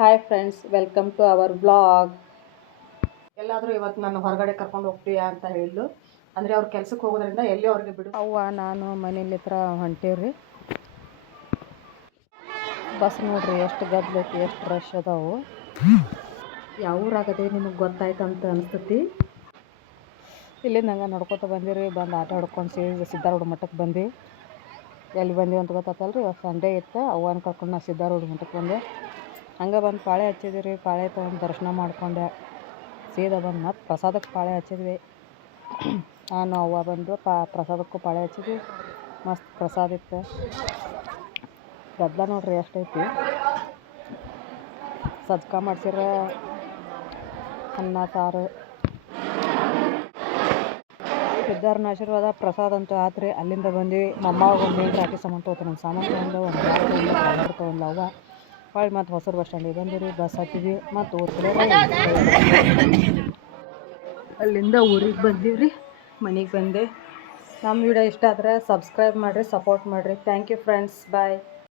Hi friends, welcome to our blog. ಎಲ್ಲಾದರೂ ಇವತ್ತು ನಾನು ಹೊರಗಡೆ ಕರ್ಕೊಂಡು ಹೋಗ್ತೀಯಾ ಅಂತ ಹೇಳು. ಅಂದರೆ ಅವ್ರು ಕೆಲ್ಸಕ್ಕೆ ಹೋಗೋದ್ರಿಂದ ಎಲ್ಲಿ ಅವ್ರಿಗೆ ಬಿಡು. ಅವ್ವ ನಾನು ಮನೇಲಿ ಹತ್ರ ಹೊಂಟೇವ್ರಿ. ಬಸ್ ನೋಡ್ರಿ ಎಷ್ಟು ಗದ್ದಲೈತಿ, ಎಷ್ಟು ರಶ್ ಅದಾವು. ಯಾವ ಊರಾಗದೆ ನಿಮಗೆ ಗೊತ್ತಾಯ್ತು ಅಂತ ಅನಿಸ್ತತಿ. ಇಲ್ಲಿಂದ ಹಂಗೆ ನಡ್ಕೊತ ಬಂದಿರಿ. ಬಂದು ಆಟೋ ಹೊಡ್ಕೊಂಡು ಸಿದ್ದಾರೂಢ ಮಠಕ್ಕೆ ಬಂದು ಎಲ್ಲಿ ಬಂದೀವಿ ಅಂತ ಗೊತ್ತಾತಲ್ರಿ. ಇವತ್ತು ಸಂಡೇ ಇತ್ತು. ಅವ್ವನ ಕರ್ಕೊಂಡು ನಾ ಸಿದ್ದಾರೂಢ ಮಠಕ್ಕೆ ಬಂದೆ. ಹಂಗೆ ಬಂದು ಪಾಳೆ ಹಚ್ಚಿದ್ರಿ. ಪಾಳೆ ತೊಗೊಂಡು ದರ್ಶನ ಮಾಡ್ಕೊಂಡೆ ಸೀದಾ ಬಂದು ಮತ್ತು ಪ್ರಸಾದಕ್ಕೆ ಪಾಳೆ ಹಚ್ಚಿದ್ವಿ. ನಾನು ಅವ್ವ ಬಂದು ಪ್ರಸಾದಕ್ಕೂ ಪಾಳೆ ಹಚ್ಚಿದ್ವಿ. ಮಸ್ತ್ ಪ್ರಸಾದ ಇತ್ತು. ಗದ್ದಲ ನೋಡ್ರಿ ಎಷ್ಟೈತಿ. ಸಜ್ಕ ಮಾಡ್ಸಿರ, ಅನ್ನ ಸಾರು, ಸಿದ್ದಾರನ ಆಶೀರ್ವಾದ, ಪ್ರಸಾದ ಅಂತೂ ಆತ್ರಿ. ಅಲ್ಲಿಂದ ಬಂದ್ವಿ. ಮಮ್ಮಾವಾಗ ಒಂದು ಏನು ರಾಟಿ ಸಾಮಾನು ತೊಗೋತಾರೆ. ನಮ್ಮ ಸಾಮಾನು ತೊಗೊಂಡು ಒಂದು ಬ್ಯಾಗ್ ತೊಗೊಂಡು ಅವ್ವ ಹೊಳ್ಳಿ ಮತ್ತು ಹೊಸರು ಬಸ್ ಸ್ಟ್ಯಾಂಡಿಗೆ ಬಂದಿರಿ. ಬಸ್ ಹತ್ತಿದ್ವಿ ಮತ್ತು ಊರ ಕಡೆ ಅಲ್ಲಿಂದ ಊರಿಗೆ ಬಂದೀವ್ರಿ. ಮನೆಗೆ ಬಂದೆ. ನಮ್ಮ ವಿಡಿಯೋ ಇಷ್ಟ ಆದರೆ ಸಬ್ಸ್ಕ್ರೈಬ್ ಮಾಡಿರಿ, ಸಪೋರ್ಟ್ ಮಾಡಿರಿ. Thank you friends, bye.